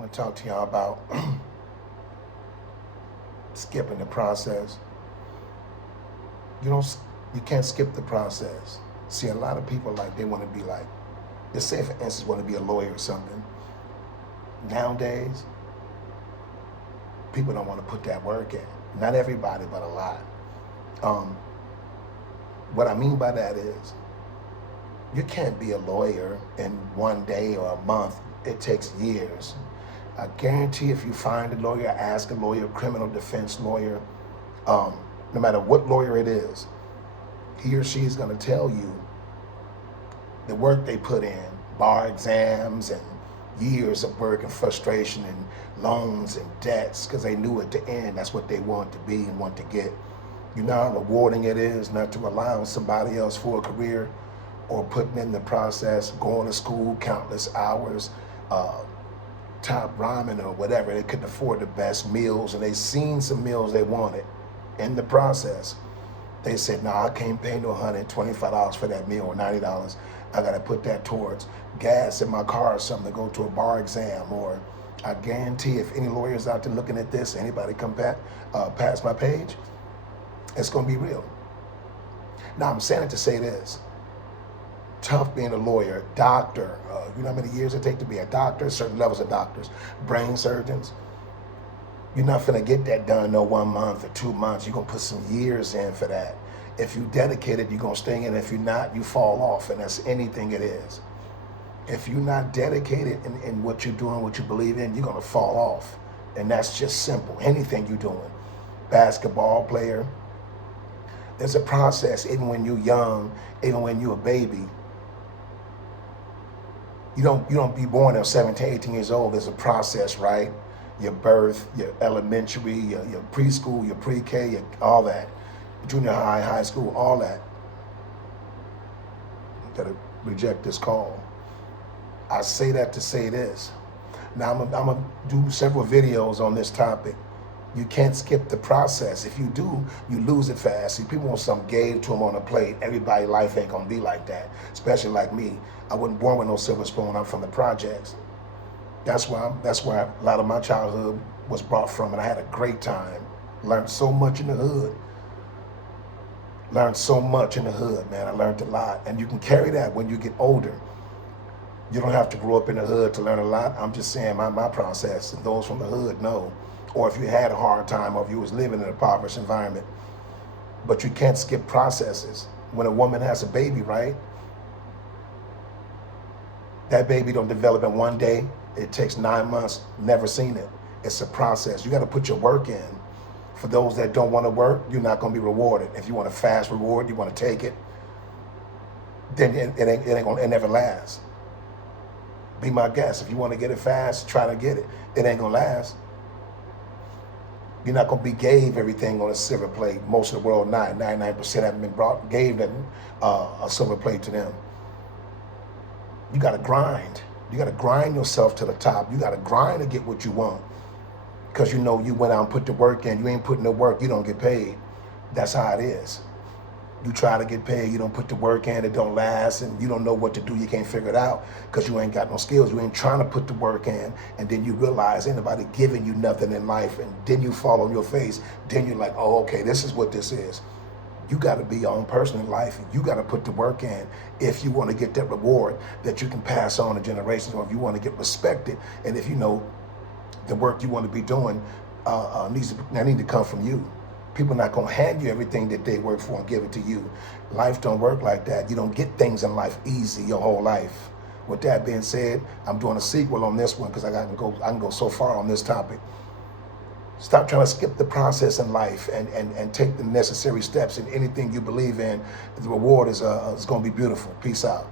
want to talk to y'all about skipping the process. You don't. You can't skip the process. See, a lot of people they want to be like, let's say for instance, want to be a lawyer or something. Nowadays, people don't want to put that work in. Not everybody, but a lot. What I mean by that is, you can't be a lawyer in one day or a month. It takes years. I guarantee if you find a lawyer, ask a lawyer, criminal defense lawyer, no matter what lawyer it is, he or she is going to tell you the work they put in, bar exams and years of work and frustration and loans and debts, because they knew at the end that's what they want to be and want to get. You know how rewarding it is not to rely on somebody else for a career, or putting in the process, going to school countless hours, top ramen or whatever. They couldn't afford the best meals, and they seen some meals they wanted. In the process, they said, no, I can't pay no $125 for that meal or $90. I got to put that towards gas in my car or something to go to a bar exam. Or I guarantee if any lawyers out there looking at this, anybody come back, past my page, it's going to be real. Now, I'm saying it to say this. Tough being a lawyer, doctor, you know how many years it takes to be a doctor, certain levels of doctors, brain surgeons. You're not gonna get that done no 1 month or 2 months. You're gonna put some years in for that. If you dedicated, you're gonna stay in. If you're not, you fall off, and that's anything it is. If you're not dedicated in what you're doing, what you believe in, you're gonna fall off. And that's just simple. Anything you're doing. Basketball player, there's a process, even when you're young, even when you're a baby. You don't be born at 17, 18 years old. There's a process, right? Your birth, your elementary, your preschool, your pre-K, all that. Junior high, high school, all that. You gotta reject this call. I say that to say this. Now I'm gonna do several videos on this topic. You can't skip the process. If you do, you lose it fast. See, people want something gave to them on a plate. Everybody's life ain't gonna be like that, especially like me. I wasn't born with no silver spoon. I'm from the projects. That's where a lot of my childhood was brought from, and I had a great time. Learned so much in the hood. Man. I learned a lot, and you can carry that when you get older. You don't have to grow up in the hood to learn a lot. I'm just saying my process, and those from the hood know. Or if you had a hard time, or if you was living in a impoverished environment. But you can't skip processes. When a woman has a baby, right? That baby don't develop in one day. It takes 9 months, never seen it. It's a process. You got to put your work in. For those that don't want to work, you're not going to be rewarded. If you want a fast reward, you want to take it, then it never lasts. Be my guest. If you want to get it fast, try to get it. It ain't going to last. You're not going to be gave everything on a silver plate. Most of the world, 99% haven't been gave them a silver plate to them. You got to grind. You got to grind yourself to the top. You got to grind to get what you want. Because you know you went out and put the work in. You ain't putting the work, you don't get paid. That's how it is. You try to get paid, you don't put the work in, it don't last, and you don't know what to do, you can't figure it out because you ain't got no skills. You ain't trying to put the work in, and then you realize ain't nobody giving you nothing in life, and then you fall on your face. Then you're like, oh, okay, this is what this is. You got to be your own person in life, and you got to put the work in if you want to get that reward that you can pass on to generations, or if you want to get respected, and if you know the work you want to be doing needs to come from you. People not going to hand you everything that they work for and give it to you. Life don't work like that. You don't get things in life easy your whole life. With that being said, I'm doing a sequel on this one because I can go so far on this topic. Stop trying to skip the process in life and take the necessary steps in anything you believe in. The reward is going to be beautiful. Peace out.